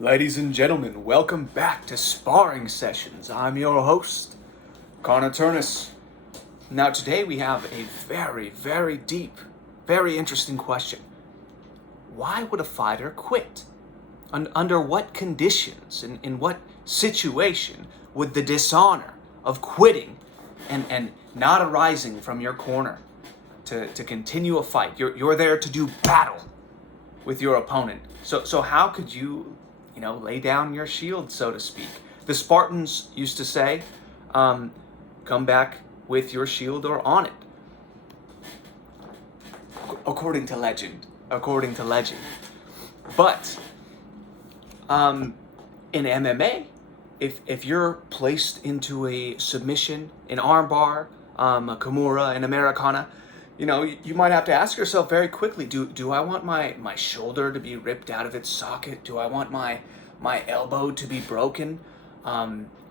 Ladies and gentlemen, welcome back to Sparring Sessions. I'm your host, Connor Turnus. Now today we have a very deep, very interesting question. Why would a fighter quit? Under what conditions, in what situation would the dishonor of quitting and not arising from your corner to continue a fight? You're there to do battle with your opponent. So how could you lay down your shield, so to speak? The Spartans used to say, come back with your shield or on it. According to legend. But in MMA, if you're placed into a submission, an armbar, a Kimura, an Americana, you might have to ask yourself very quickly, do I want my shoulder to be ripped out of its socket? Do I want my elbow to be broken?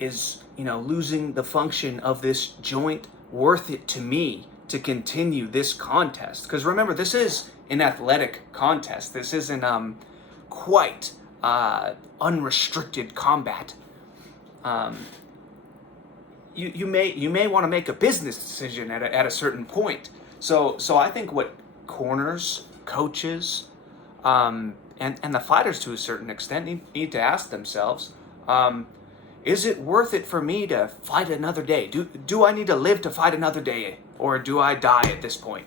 Is losing the function of this joint worth it to me to continue this contest? Because remember, this is an athletic contest. This isn't quite unrestricted combat. You may want to make a business decision at a certain point. So I think what corners, coaches, and the fighters to a certain extent need to ask themselves, is it worth it for me to fight another day? Do I need to live to fight another day, or do I die at this point?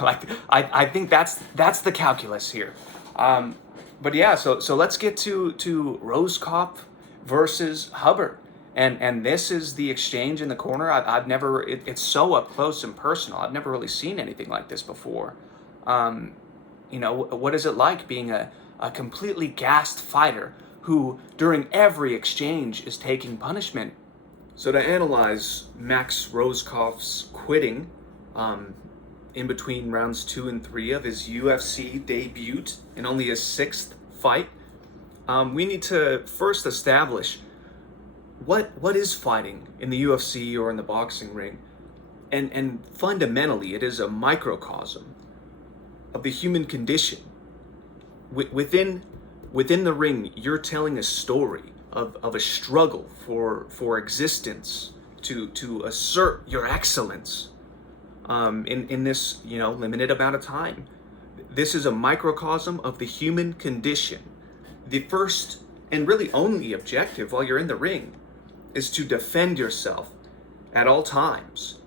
I think that's the calculus here. But yeah, so let's get to Rohskopf versus Hubbard. And this is the exchange in the corner. I've never, it's so up close and personal. I've never really seen anything like this before. What is it like being a completely gassed fighter who, during every exchange, is taking punishment? So to analyze Max Rohskopf's quitting in between rounds 2 and 3 of his UFC debut in only his 6th fight, we need to first establish what is fighting in the UFC or in the boxing ring. And fundamentally, it is a microcosm of the human condition. Within the ring, you're telling a story of a struggle for existence, to assert your excellence in this limited amount of time. This is a microcosm of the human condition. The first and really only objective while you're in the ring is to defend yourself at all times.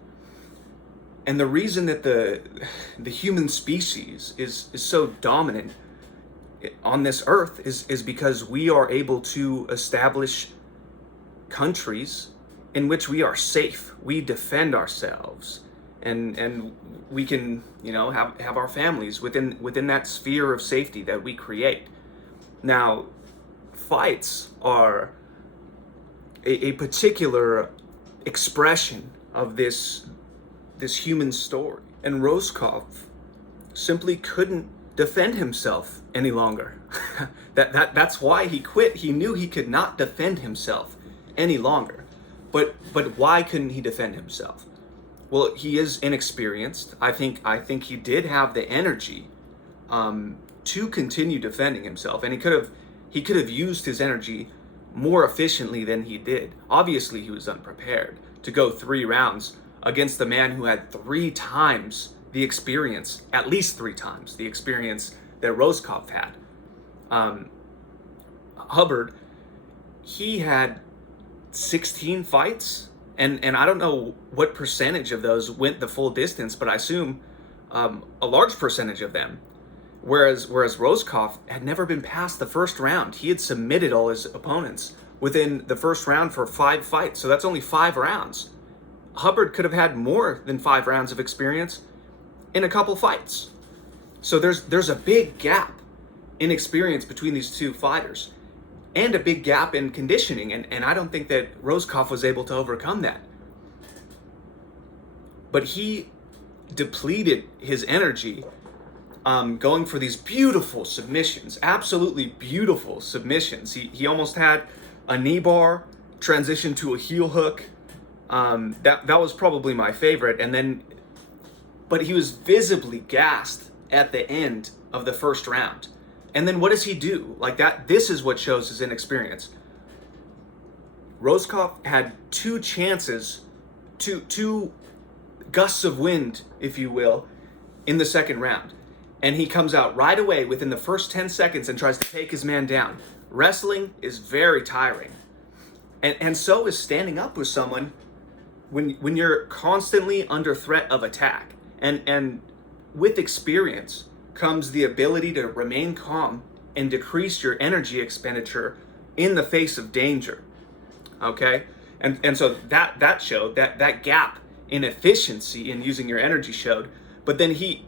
And the reason that the human species is so dominant on this earth is because we are able to establish countries in which we are safe. We defend ourselves, and we can have our families within that sphere of safety that we create. Now, fights are a particular expression of this human story. And Rohskopf simply couldn't defend himself any longer. That's why he quit. He knew he could not defend himself any longer. But why couldn't he defend himself? Well, he is inexperienced. I think he did have the energy to continue defending himself, and he could have used his energy more efficiently than he did. Obviously, he was unprepared to go 3 rounds against the man who had 3 times the experience, at least 3 times the experience that Rohskopf had. Hubbard, he had 16 fights, and I don't know what percentage of those went the full distance, but I assume a large percentage of them. Whereas Rohskopf had never been past the first round. He had submitted all his opponents within the first round for 5 fights. So that's only 5 rounds. Hubbard could have had more than 5 rounds of experience in a couple fights. So there's a big gap in experience between these two fighters, and a big gap in conditioning. And I don't think that Rohskopf was able to overcome that. But he depleted his energy going for these beautiful submissions, absolutely beautiful submissions. He almost had a knee bar transition to a heel hook. That was probably my favorite. But he was visibly gassed at the end of the first round. And then what does he do? Like that, this is what shows his inexperience. Rohskopf had two chances, two gusts of wind, if you will, in the second round. And he comes out right away within the first 10 seconds and tries to take his man down. Wrestling is very tiring. And so is standing up with someone when you're constantly under threat of attack. And with experience comes the ability to remain calm and decrease your energy expenditure in the face of danger. Okay? And so that showed, that gap in efficiency in using your energy showed. But then he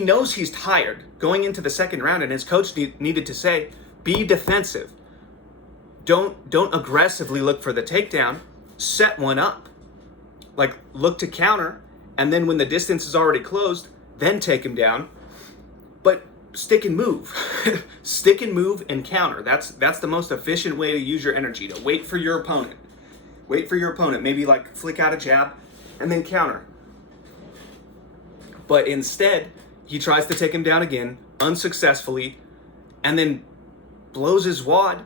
knows he's tired going into the second round, and his coach needed to say, be defensive. Don't aggressively look for the takedown, set one up. Like, look to counter, and then when the distance is already closed, then take him down. But stick and move. Stick and move and counter. That's the most efficient way to use your energy, to wait for your opponent. Wait for your opponent, maybe like flick out a jab, and then counter. But instead, he tries to take him down again, unsuccessfully, and then blows his wad,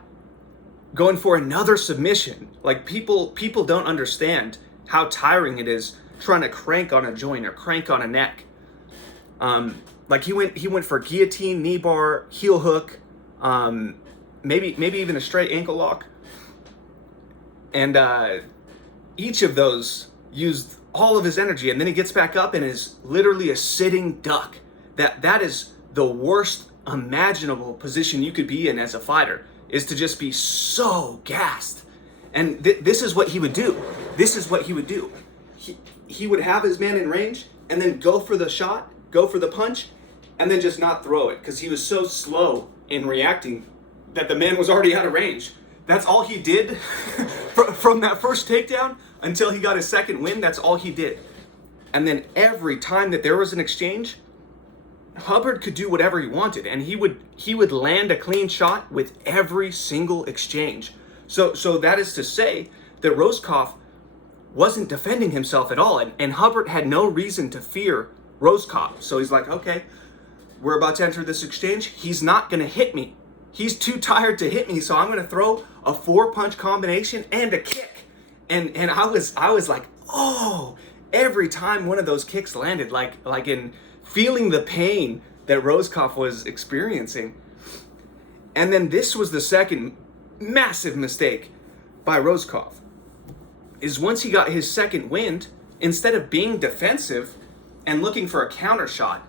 going for another submission. Like, people don't understand how tiring it is trying to crank on a joint or crank on a neck. Like he went for guillotine, knee bar, heel hook, maybe even a straight ankle lock. And each of those used all of his energy, and then he gets back up and is literally a sitting duck. That is the worst imaginable position you could be in as a fighter, is to just be so gassed. And this is what he would do. This is what he would do. He would have his man in range and then go for the shot, go for the punch, and then just not throw it, because he was so slow in reacting that the man was already out of range. That's all he did from that first takedown until he got his second win. That's all he did. And then every time that there was an exchange, Hubbard could do whatever he wanted, and he would land a clean shot with every single exchange. So that is to say that Rohskopf wasn't defending himself at all, and Hubbard had no reason to fear Rohskopf. So he's like, okay, we're about to enter this exchange. He's not going to hit me. He's too tired to hit me, so I'm going to throw a 4-punch combination and a kick. And I was like, oh, every time one of those kicks landed, like in feeling the pain that Rohskopf was experiencing. And then this was the second massive mistake by Rohskopf, is once he got his second wind, instead of being defensive and looking for a counter shot,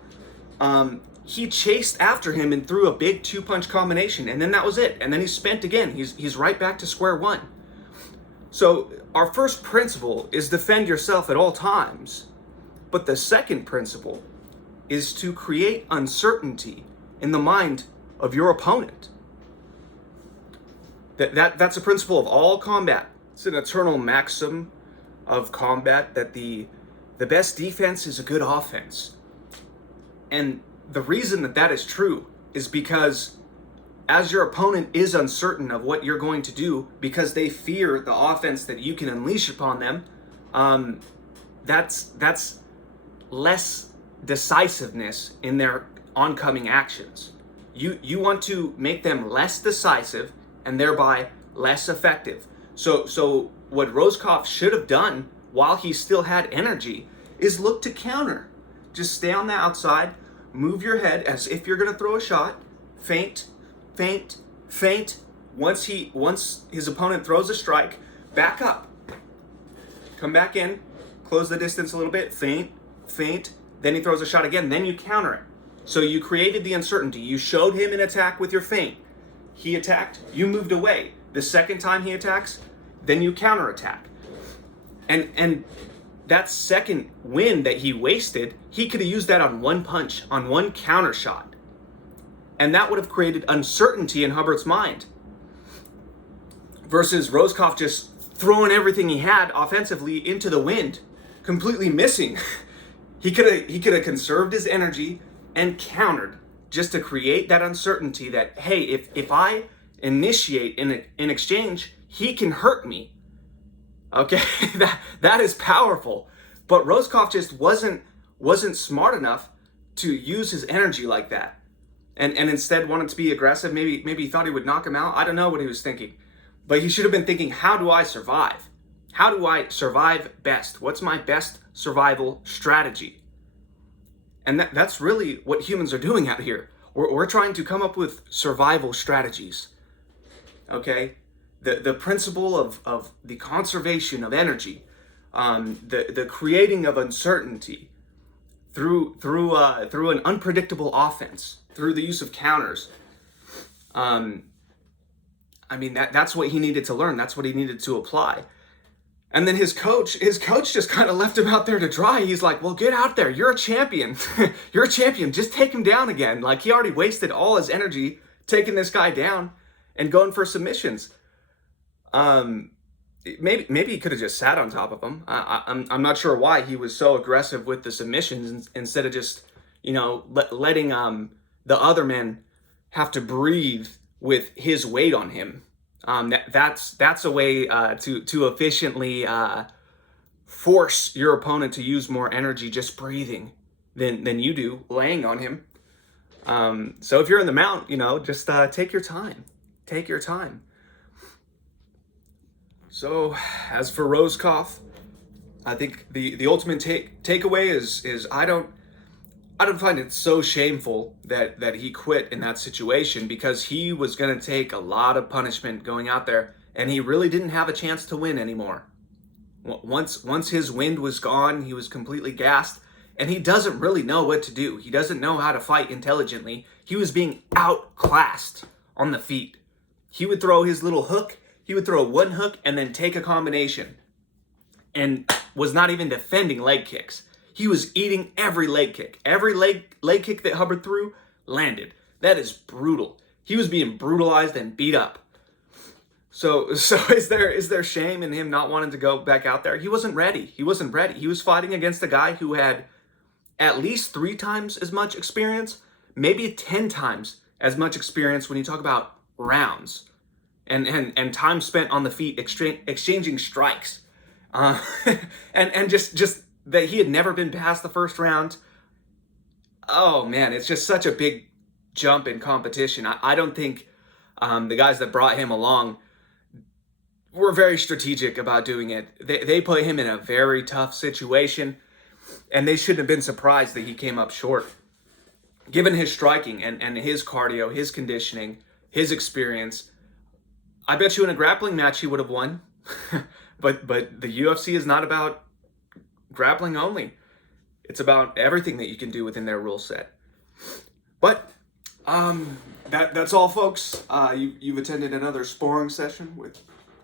he chased after him and threw a big 2-punch combination, and then that was it. And then he's spent again. He's right back to square one. So our first principle is defend yourself at all times. But the second principle is to create uncertainty in the mind of your opponent. That's a principle of all combat. It's an eternal maxim of combat that the best defense is a good offense. And the reason that is true is because as your opponent is uncertain of what you're going to do, because they fear the offense that you can unleash upon them, that's less decisiveness in their oncoming actions. You want to make them less decisive and thereby less effective. So what Rohskopf should have done while he still had energy is look to counter. Just stay on the outside, move your head as if you're going to throw a shot, feint. Once his opponent throws a strike, back up. Come back in, close the distance a little bit, feint, then he throws a shot again, then you counter it. So you created the uncertainty. You showed him an attack with your feint. He attacked, you moved away. The second time he attacks, then you counterattack. And that second win that he wasted, he could have used that on one punch, on one counter shot. And that would have created uncertainty in Hubbard's mind. Versus Rohskopf just throwing everything he had offensively into the wind, completely missing. He could have conserved his energy and countered, just to create that uncertainty that, hey, if I initiate an exchange, he can hurt me. Okay, that is powerful. But Rohskopf just wasn't smart enough to use his energy like that. and instead wanted to be aggressive. Maybe he thought he would knock him out. I don't know what he was thinking. But he should have been thinking, how do I survive? How do I survive best? What's my best survival strategy? And that's really what humans are doing out here. We're trying to come up with survival strategies. Okay? The principle of the conservation of energy, the creating of uncertainty through an unpredictable offense, through the use of counters. I mean, that's what he needed to learn. That's what he needed to apply. And then his coach just kind of left him out there to dry. He's like, well, get out there. You're a champion. You're a champion. Just take him down again. Like, he already wasted all his energy taking this guy down and going for submissions. Maybe he could have just sat on top of him. I'm not sure why he was so aggressive with the submissions instead of just, letting the other men have to breathe with his weight on him. That's a way to efficiently force your opponent to use more energy just breathing than you do laying on him. So if you're in the mount, just take your time. Take your time. So as for Rohskopf, I think the ultimate takeaway is I don't find it so shameful that he quit in that situation, because he was going to take a lot of punishment going out there, and he really didn't have a chance to win anymore. Once his wind was gone, he was completely gassed, and he doesn't really know what to do. He doesn't know how to fight intelligently. He was being outclassed on the feet. He would throw his little hook. He would throw one hook and then take a combination, and was not even defending leg kicks. He was eating every leg kick. Every leg kick that Hubbard threw landed. That is brutal. He was being brutalized and beat up. So is there shame in him not wanting to go back out there? He wasn't ready. He wasn't ready. He was fighting against a guy who had at least 3 times as much experience, maybe 10 times as much experience when you talk about rounds and time spent on the feet exchanging strikes. And just that he had never been past the first round. Oh man, it's just such a big jump in competition. I don't think the guys that brought him along were very strategic about doing it. They put him in a very tough situation, and they shouldn't have been surprised that he came up short. Given his striking and his cardio, his conditioning, his experience, I bet you in a grappling match he would have won. But the UFC is not about grappling only. It's about everything that you can do within their rule set. But that's all, folks. You've attended another sparring session with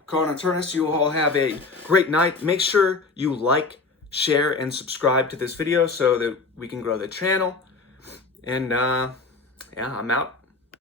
Connor Turnus. You all have a great night. Make sure you like, share, and subscribe to this video so that we can grow the channel. And yeah, I'm out.